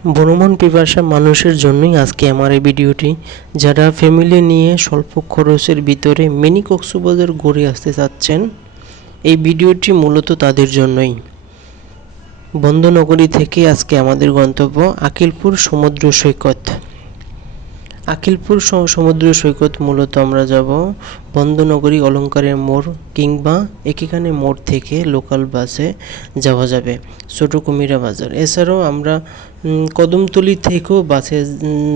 ভ্রমণ পিপাসা মানুষের জন্যই আজকে আমার এই ভিডিওটি। যারা ফ্যামিলি নিয়ে স্বল্প খরচের ভিতরে মিনি কক্সবাজার ঘুরে আসতে চাচ্ছেন, এই ভিডিওটি মূলত তাদের জন্যই। বন্দনগরী থেকে আজকে আমাদের গন্তব্য আকিলপুর সমুদ্র সৈকত। আকিলপুর সমুদ্র সৈকত মূলত আমরা যাব বন্দনগরী অলঙ্কারের মোড় কিংবা এখানে মোড় থেকে লোকাল বাসে যাওয়া যাবে ছোট কুমিরা বাজার। এছাড়াও আমরা কদমতলী থেকেও বাসে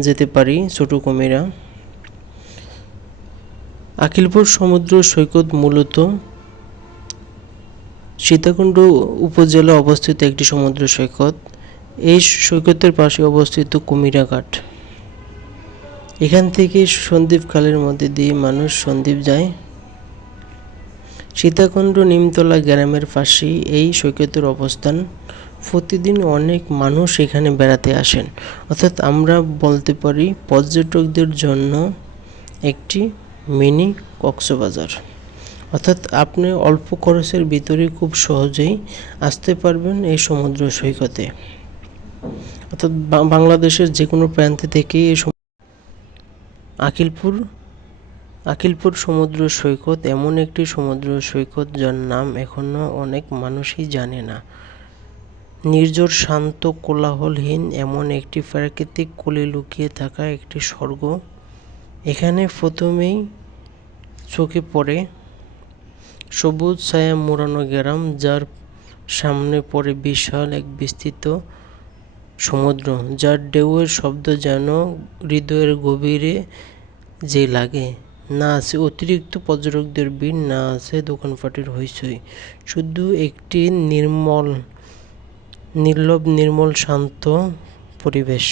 যেতে পারি ছোট কুমিরা। আকিলপুর সমুদ্র সৈকত মূলত সীতাকুণ্ড উপজেলা অবস্থিত একটি সমুদ্র সৈকত। এই সৈকতের পাশে অবস্থিত কুমিরা ঘাট। এখান থেকে সন্দ্বীপ খালের মধ্যে দিয়ে মানুষ সন্দ্বীপ যায়। সীতাকুণ্ড নিমতলা গ্রামের পাশেই এই সৈকতের অবস্থান। প্রতিদিন অনেক মানুষ এখানে বেড়াতে আসেন, অর্থাৎ আমরা বলতে পারি পর্যটকদের জন্য একটি মিনি কক্সবাজার। অর্থাৎ আপনি অল্প খরচের ভিতরে খুব সহজেই আসতে পারবেন এই সমুদ্র সৈকতে। অর্থাৎ বাংলাদেশের যে কোনো প্রান্ত থেকে এই আকিলপুর সমুদ্র সৈকত এমন একটি সমুদ্র সৈকত যার নাম এখনো অনেক মানুষই জানে না। নির্ঝর, শান্ত, কোলাহলহীন এমন একটি প্রাকৃতিক কোলে লুকিয়ে থাকা একটি স্বর্গ। এখানে প্রথমেই চোখে পড়ে সবুজ ছায়া মোড়ানো গ্রাম, যার সামনে পড়ে বিশাল এক বিস্তৃত সমুদ্র, যার ঢেউয়ের শব্দ যেন হৃদয়ের গভীরে যে লাগে। না আছে অতিরিক্ত পর্যটকদের ভিড়, না আছে দোকানপাটের হইচই, শুধু একটি নির্মল শান্ত পরিবেশ।